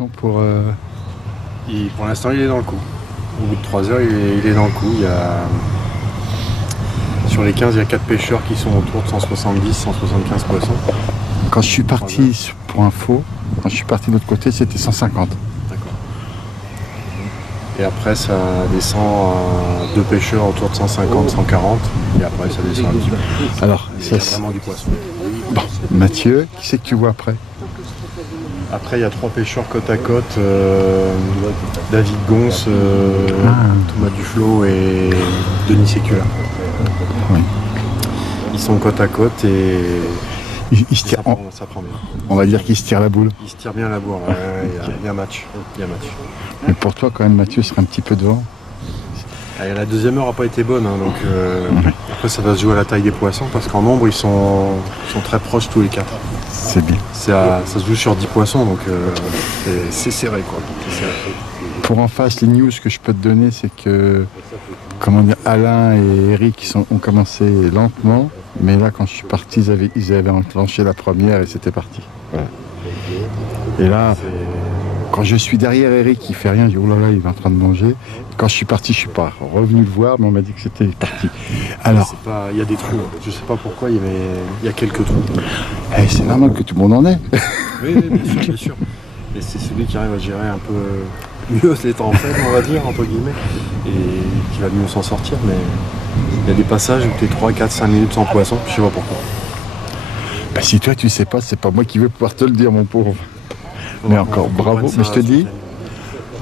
poisson pour... Pour l'instant, il est dans le coup. Au bout de 3 heures, il est dans le coup. Sur les 15, il y a 4 pêcheurs qui sont autour de 170, 175 poissons. Quand je suis parti, pour info, quand je suis parti de l'autre côté, c'était 150. D'accord. Et après, ça descend à 2 pêcheurs autour de 150, 140. Et après, ça descend un petit peu. Alors, il y a vraiment du poisson. Bon, Mathieu, qui c'est que tu vois après? Après, il y a 3 pêcheurs côte à côte. David Gons, Thomas Duflo et Denis Sécula. Oui. Ils sont côte à côte et ça prend bien. On va dire qu'ils se tirent la boule. Ils se tirent bien la bourre. Il y a match. Mais pour toi, quand même, Mathieu serait un petit peu devant. La deuxième heure n'a pas été bonne, hein, donc après ça va se jouer à la taille des poissons parce qu'en nombre ils sont très proches tous les 4. C'est bien. Ça se joue sur 10 poissons, donc c'est serré quoi. Pour en face, les news que je peux te donner, c'est que comment dire, Alain et Eric ont commencé lentement, mais là quand je suis parti, ils avaient enclenché la première et c'était parti. Voilà. Et là, quand je suis derrière Eric, il fait rien, je dis oh là là, il est en train de manger. Quand je suis parti, je suis pas revenu le voir, mais on m'a dit que c'était parti. Alors, il y a des trous. Je sais pas pourquoi, il y a quelques trous. C'est normal que tout le monde en ait. Oui, bien sûr. Et c'est celui qui arrive à gérer un peu mieux les temps faibles, on va dire, entre guillemets, et qui va mieux s'en sortir. Mais il y a des passages où tu es 3, 4, 5 minutes sans poisson, je sais pas pourquoi. Bah, si toi tu sais pas, c'est pas moi qui vais pouvoir te le dire, mon pauvre. Mais encore bravo, mais je te dis,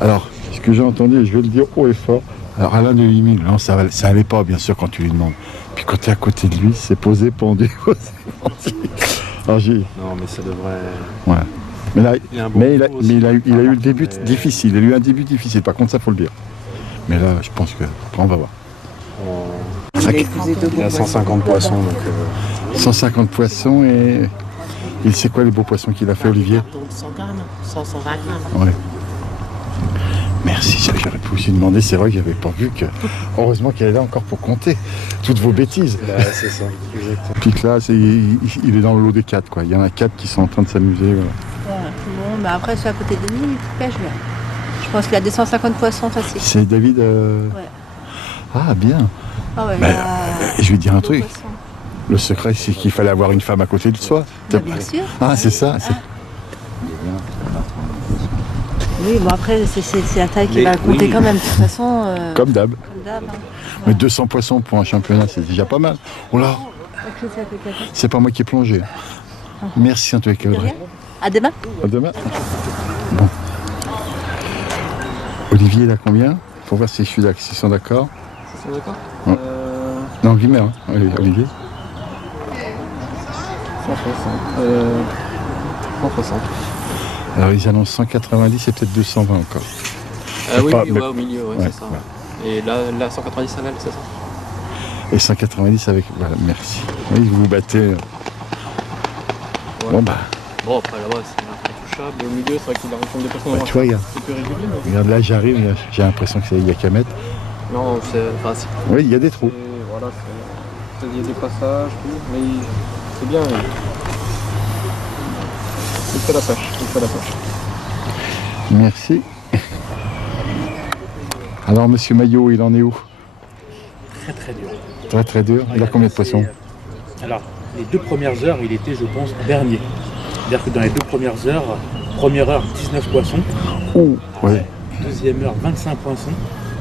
alors, ce que j'ai entendu, je vais le dire haut et fort, alors Alain de 8000, non, ça allait pas, bien sûr, quand tu lui demandes. Puis quand tu es à côté de lui, c'est posé, pendu. Alors, non, mais ça devrait... Ouais. Mais il a eu le début difficile, il a eu un début difficile, par contre, ça, faut le dire. Mais là, je pense que, on va voir. Il a 150 poissons, donc... 150 poissons et... Il sait quoi les beaux poissons qu'il a fait, Olivier? 100 grammes, 120 grammes. Ouais. Merci, j'aurais pu aussi demander, c'est vrai que j'avais pas vu que... Heureusement qu'elle est là encore pour compter toutes vos bêtises. C'est ça, exactement. Puis que là, il est dans le lot des 4, quoi. Il y en a 4 qui sont en train de s'amuser. Voilà. Bon, bah après, c'est à côté de lui, il pêche bien. Je pense qu'il a des 150 poissons faciles. C'est David... Ouais. Ah, bien. Ah ouais, je vais te dire un truc. Poissons. Le secret, c'est qu'il fallait avoir une femme à côté de soi. Bah, bien sûr. Ah, c'est ça. Oui, bon après, c'est la taille qui va compter quand même, de toute façon. Comme d'hab. Hein. Mais 200 poissons pour un championnat, c'est déjà pas mal. Oh là, c'est pas moi qui ai plongé. Merci en tout cas, Audrey. À demain. À demain. Bon. Olivier, il a combien? Pour voir si je suis là, s'ils sont d'accord. Ils sont d'accord Non, Guimet, hein. Olivier. 160. Alors ils annoncent 190 et peut-être 220 encore. Oui, au milieu, c'est ça. Ouais. Et là 190 à l'aile, c'est ça. Et 190 avec... Voilà, merci. Oui, vous vous battez. Ouais. Bon, après là-bas, c'est intouchable. Au milieu, c'est vrai qu'il a rencontré des personnes tu vois, regarde là, j'arrive, j'ai l'impression qu'il y a qu'à mettre. Non, c'est... Oui, il y a des trous. Voilà, il y a des passages, tout, mais c'est bien. Il fait la pêche. Merci. Alors, monsieur Maillot, il en est où? Très dur. Très dur. Il a combien de poissons? Alors, les 2 premières heures, il était, je pense, dernier. C'est-à-dire que dans les 2 premières heures, première heure, 19 poissons. Ouais. Deuxième heure, 25 poissons.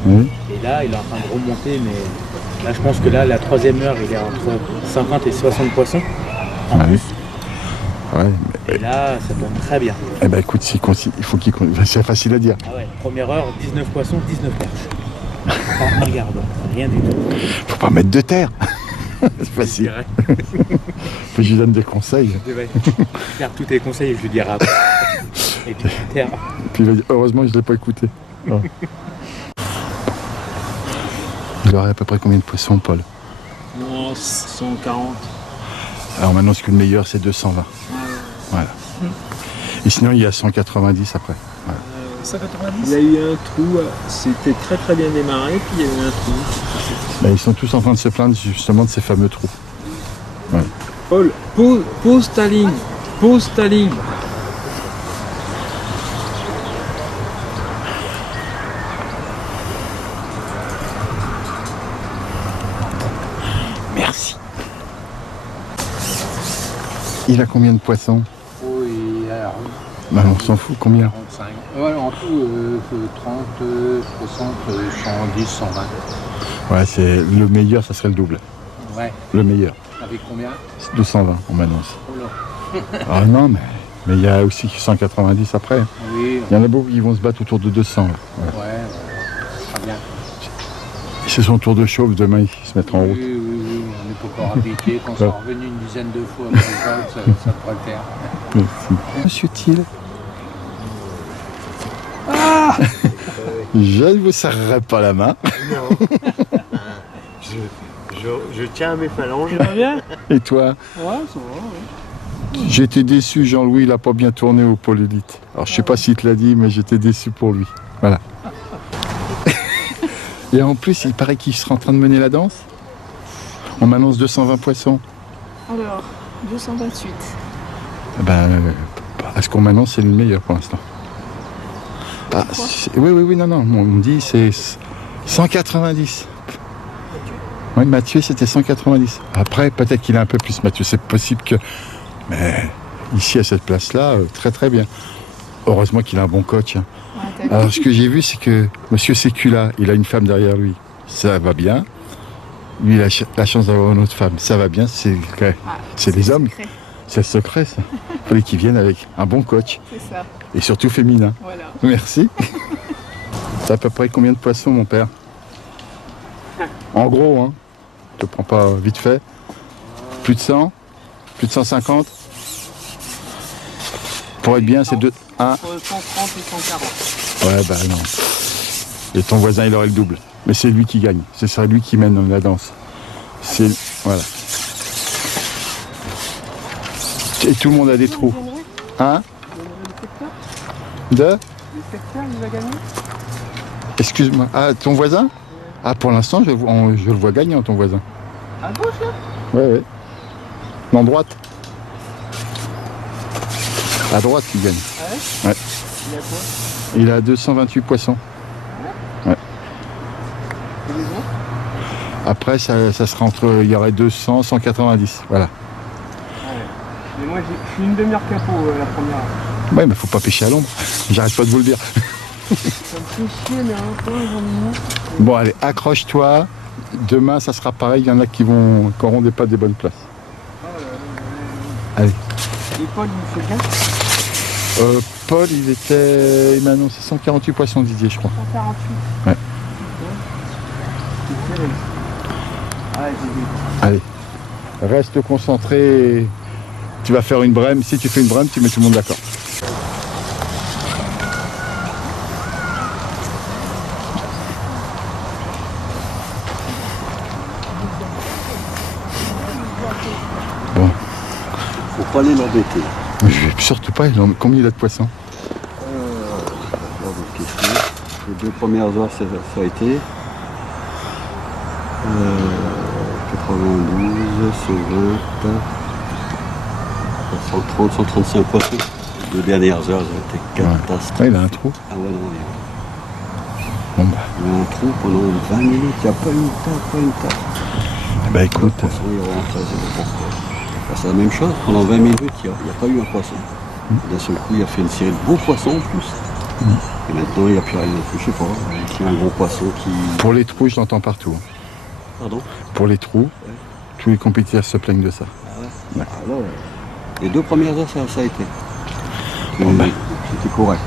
Oui. Et là, il est en train de remonter, mais là, je pense que là, la 3e heure, il est entre 50 et 60 poissons en plus. Ouais, et là, ça tombe très bien. Eh ben écoute, il faut qu'il... C'est facile à dire. Ah ouais, première heure, 19 poissons, 19 perches. En regardant, rien du tout. Faut pas mettre de terre. C'est facile. Puis je lui donne des conseils. Ouais. Faire tous tes conseils et je lui dirai après. Et puis terre. Puis il va dire, heureusement que je ne l'ai pas écouté. Oh. Il aurait à peu près combien de poissons, Paul? 140. Alors maintenant, ce que le meilleur, c'est 220. Voilà. Et sinon, il y a 190 après. Voilà. 190. Il y a eu un trou, c'était très bien démarré, puis il y a eu un trou. Ben, ils sont tous en train de se plaindre justement de ces fameux trous. Ouais. Paul, pose ta ligne. Il a combien de poissons? Oui, alors, Bah, on s'en fout, combien? 35. Ouais, en tout, 30, 60, 110, 120. Ouais, c'est le meilleur, ça serait le double. Ouais. Le meilleur. Avec combien? 220, on m'annonce. Oh là. Ah non, mais il y a aussi 190 après. Oui. Il y en a beaucoup qui vont se battre autour de 200. Là. Ouais. Ouais, très bien. C'est son tour de chauffe, demain il se mettra en route. Oui, on n'est pas encore habitué. Quand on sera revenu une dizaine de fois après le golf, ça pourrait le faire. Merci. Monsieur Thiel. Ah je ne vous serrerai pas la main. Non. je tiens à mes phalanges. Ça va bien? Et toi? Ouais, ça va, ouais. J'étais déçu, Jean-Louis, il n'a pas bien tourné au pôle élite. Alors je sais pas s'il te l'a dit, mais j'étais déçu pour lui. Voilà. Et en plus, il paraît qu'il sera en train de mener la danse. On m'annonce 220 poissons. Alors, 228. À ce qu'on m'annonce, c'est le meilleur pour l'instant. Ah, oui, non, on me dit c'est 190. Oui, Mathieu, c'était 190. Après, peut-être qu'il a un peu plus, Mathieu, c'est possible que... Mais ici, à cette place-là, très très bien. Heureusement qu'il a un bon coach. Hein. Ouais, alors, ce que j'ai vu, c'est que Monsieur Sécula, il a une femme derrière lui. Ça va bien. Lui, il a la chance d'avoir une autre femme. Ça va bien, c'est les hommes. Secret. C'est le secret, ça. Il fallait qu'ils viennent avec un bon coach. C'est ça. Et surtout féminin. Voilà. Merci. C'est à peu près combien de poissons, mon père? En gros, hein. Je te prends pas vite fait. Plus de 100? Plus de 150? Pour être bien, c'est 2... 1. Entre 130 et 140. Ouais, bah non. Et ton voisin, il aurait le double. Mais c'est lui qui gagne. Ce serait lui qui mène la danse. C'est... Voilà. Et tout le monde a des trous. Hein? De? Le secteur, il va gagner? Excuse-moi. Ah, ton voisin? Ah, pour l'instant, je le vois gagnant, ton voisin. À gauche, là? Ouais. Non, droite. À droite, il gagne. Ah ouais? Ouais. Il a quoi? Il a 228 poissons. Ouais. Et les autres? Après, ça sera entre... Il y aurait 200, 190. Voilà. Ouais. Mais moi, je suis une demi-heure capot, la première. Ouais, mais faut pas pêcher à l'ombre. J'arrête pas de vous le dire. Ça me fait chier, mais un peu, j'en ai marre. Bon, allez, accroche-toi. Demain, ça sera pareil. Il y en a qui auront des pas des bonnes places. Allez. Et Paul, il fait bien? Paul, il m'a annoncé 148 poissons, Didier, je crois. 148. Ouais. C'est terrible. Ouais, j'ai vu. Allez, reste concentré. Tu vas faire une brème. Si tu fais une brème, tu mets tout le monde d'accord. Bon. Faut pas aller l'embêter. Je vais surtout pas. Combien il a de poissons? Les 2 premières heures, ça a été 92, 120, 130, 135 poissons. Les 2 dernières heures, ça a été catastrophique. Ouais, il a un trou. Ah ouais, non, Bon, bah. il y a un trou pendant 20 minutes, il n'y a pas une tape, Bah écoute. Le poisson, il rentre, c'est la même chose, pendant 20 minutes, il n'y a pas eu un poisson. D'un seul coup, il a fait une série de beaux poissons en plus. Et maintenant, il n'y a plus rien. Je sais pas, il y a un gros poisson qui... Pour les trous, je l'entends partout. Pardon? Pour les trous, tous les compétiteurs se plaignent de ça. Ah ouais. Ouais. Ah ouais. Les 2 premières heures, ça a été. Bon, bah. C'était correct.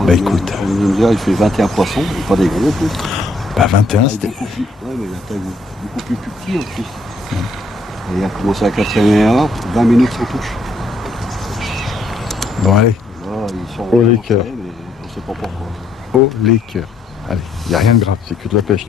Bah écoute. En deuxième heure, il fait 21 poissons, et pas des gros en plus. Bah 21, Taille c'était... beaucoup plus... Ouais, mais la taille beaucoup plus petit en plus. Et il a commencé à la 4e heure, 20 minutes sans touche. Bon, allez. Là, ils sont Oh, les cœurs. mais on ne sait pas pourquoi. Oh les cœurs. Allez, il n'y a rien de grave, c'est que de la pêche.